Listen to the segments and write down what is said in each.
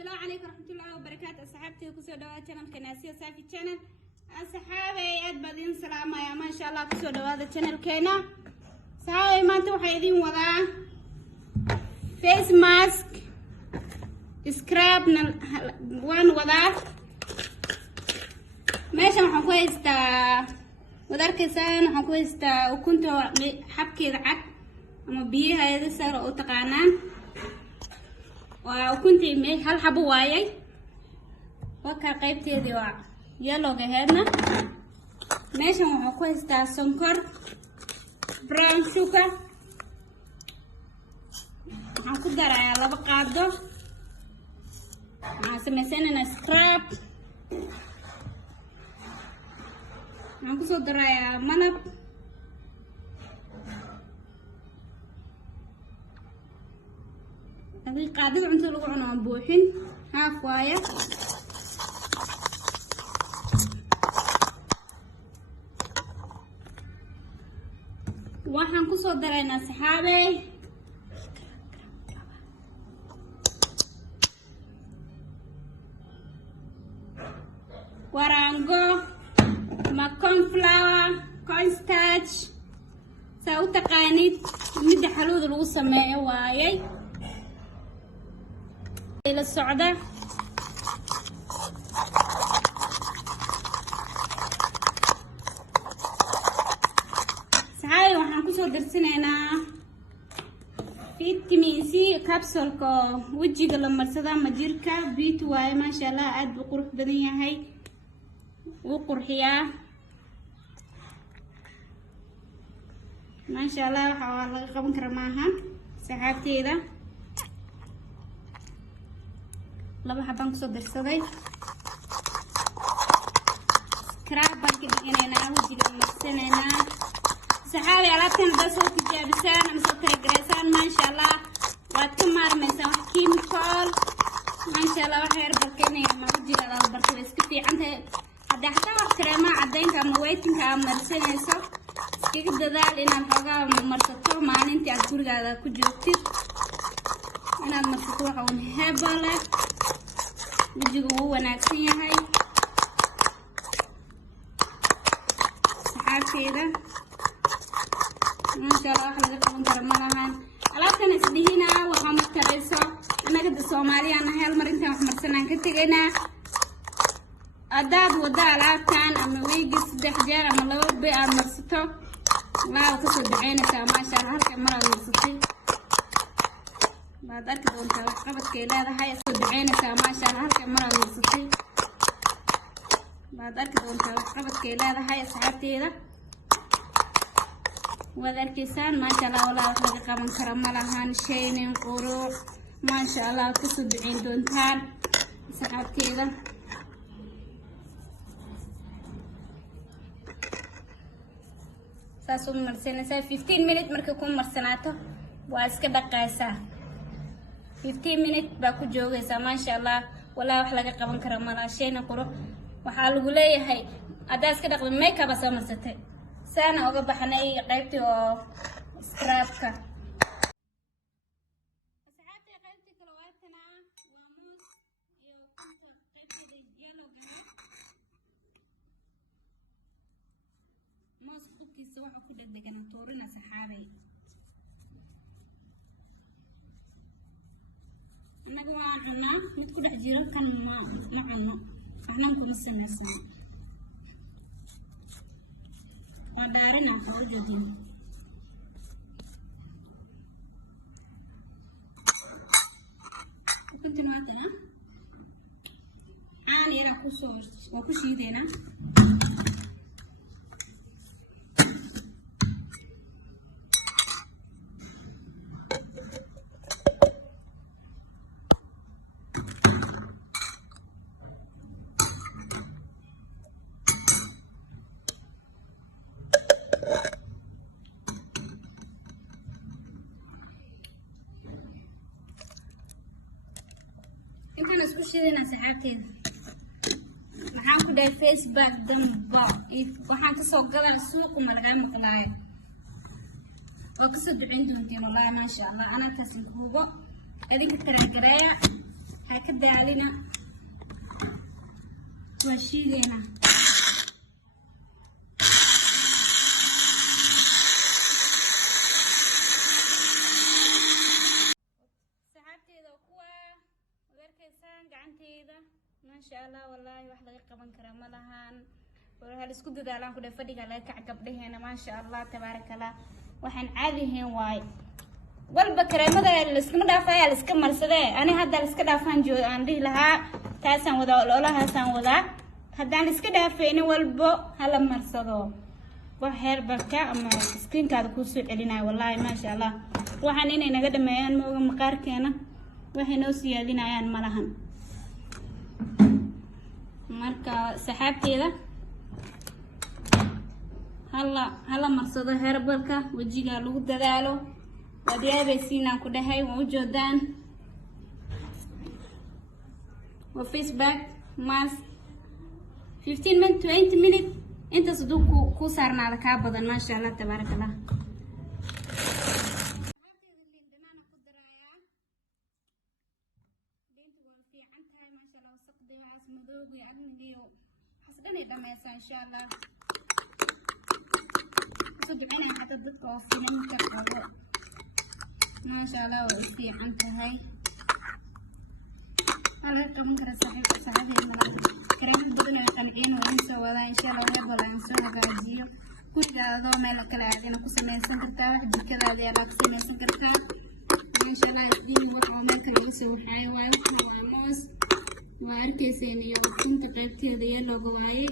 السلام عليكم ورحمة الله وبركاته. أصحابتي كسر دوات channel كناسية سافي channel. أصحابي أدبدين سلام يا ما شاء الله كسر دوات channel كنا. صحابي ما أنتوا حيدين وضع face mask سكراب وان وضع ماشي محكويس تا ودارك سان محكويس تا وكنت حبكي رعك أما بيها يدي سر أو تقانان وكنت هل حبوا وايي وكا قيبتي دي يلو جهدنا ماشي محكويس تا سكر براون شوكر هنقدر على بقعده سمسنا سكراب هنقدر على ملب هذه قاعدة عند الوعنا بوحين هاف وايا waxaan ku soo daraynaa saxaabay warango ma cornflour cornstarch saa u taqaanid midda xalwada lagu sameeyo waayay ila socda saxaabay waxaan ku soo darsanaynaa vitamin C capsule ko wajiga la marsada ma jirka B2 waaye ma sha Allah aad buu qurux badan yahay wuu qurxiyaa ma sha Allah waxa laga qaban karaa maaha saxaabteeda laba xabaan ku soo darsaday scrub baan ka dhiganaynaa wajiga la marsanaynaa saxaabay alaabtan baa soo tijaabisaan ama soo taragaraysan ma sha Allah waad ka maarmaysaa wax chemical ma sha Allah wax yar barkeynaya ma wajiga la barkay iska fiicantahay hadda xataa wax kareema cadaynka ama weytinka aad marsanayso iskaga dadaal inaad xoogaa marsato maalintii aad gurigaada ku joogtid inaad marsato waxa uu heeba leh wajiga wuu wanaagsan yahay saxaabteeda ما شاء الله أحلى قبل كرمالهان alaabtan isdihina waxa ma tarayso anaga Soomaaliya ana hel mar inta wax marsanaan ka tagayna adaad wada alaabtan ama weegi 3 jeer ama 2 bay aad marsato laa ka soo dhaceynaysa ma sha Allah halka mar aad marsatay baad arki doontaa wax qabadkay leedahay soo dhaceynaysa ma sha Allah halka mar aad marsatay baad arki doontaa wax qabadkay leedahay asxaabteeda وذلكيسان ما شاء الله والله وحلقة قابن كرمالهان شينين قروح ما شاء الله كسبعين دونتان سحابتي ذا ساسو مرسينا سا 15 minute مركا كون مرسناته واسكا بقاسا 15 minute باكو جوغيسا ما شاء الله والله وحلقة قابن كرمالها شينين قروح وحالو ليه هاي أداس كده قبل ميكا بسا مرستي سانا اوغا بحناي قيبتي او سكرابكا asxaabtay qaybtii kale waatana waa moos iyo kunta qaybteeda yellow gahay moos qubkiisa waxa ku dhadhagan toorina saxaabay anaga waa cunaa mid ku dhex jiro kan ma cuno waxnaan kuma samaysan ودارنا فوجدين كنت نواتنا عاني إلى كسور وكشي دينا intaan isku shidayna saxaabteeda waxaan ku dhahay Facebook damba waxaan ka soo gadan suuq ma laga maqlaayo وكسر دعين دونتين والله ما شاء الله أنا كسر هو هذيك الترقرية هكذا daalina waa shiideena saxaabteeda kuwa warkaysaan gacanteeda maasha Allah wallahi wax laga qaban kara ma lahan hal isku dadaalaan ku fadhiga laga kac gabdhaheena maasha Allah tabarakallah waxaan caadi ahayn waay walba kareemada la iska dhaafay la iska marsaday ani hadda la iska dhaafan joogo aan dhihi lahaa taasan wada ololahaasaan wada haddaan iska dhaafaynin walbo hala marsado wax heer barka ama screenkaada ku soo celinay wallahi maasha Allah waxaan inay naga dhameeyaan mooga maqaarkeena waxay noo siyaadinayaan malahan marka saxaabteeda hala marsado heerbalka wajiga lagu dadaalo wadiyaabaysiinaan ku dhahay waa u joodaan waa face back mask 15 minutes 20 minutes intaas duu ku saarnaada kaa badan maasha Allah tabarakallah madooga agnigiyo xasdani dhamaysa insha Allah ducana hada dadka oo filimka qabo maasha Allah waa fiican tahay ala qaban kara saxiibada kareem badan oo qancin oo insha Allah insha Allah way balan soo hagaajiyo kurigaada meel kala aadina ku sameeysan kartaa wax jikadaada ayaa ku sameeysan kartaa maasha Allah diin waxa meel kala lagu soo waxay waa moos واركيسين يوم تقيبتي ديالوغ واي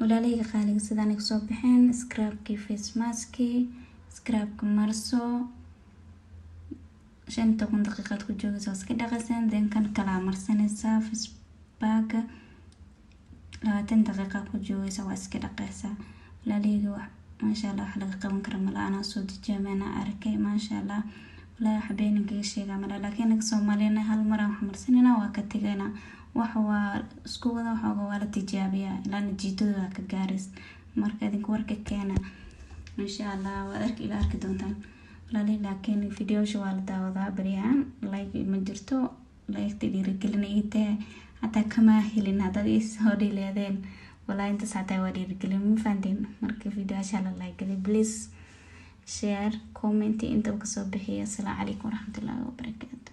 ولالي خالق سدانك صبحين سكرابكي فيس ماسكي سكرابك مرسو شان تكون دقيقات كجوغ سوس كده غسان دين كان كلا مرسانيسا فيس باك لواتين دقيقة كجوغ سواس كده قيسا ولالي ما شاء الله حلقة قوم كرم الآن صوت جامعنا أركي ما شاء الله لا حبينك يشيء عمله لكنك سومالينا هالمرة محمر سننا وكتجينا وحوا سكوبا وحوا ولا تجابيا لأن جيتوا كجارس مركزك ورك كان إن شاء الله وأرك إلى أرك دونتان لكن الفيديو شو على تاوضا بريان لايك مجرتو لايك تدي رجلنا إيته حتى كما هلين هذا هودي لهذين ولا أنت ساعتها ودي رجلنا فاندين مركز فيديو عشان لايك كذي بليز شير كومنتي انت وكسو بحي السلام عليكم ورحمة الله وبركاته.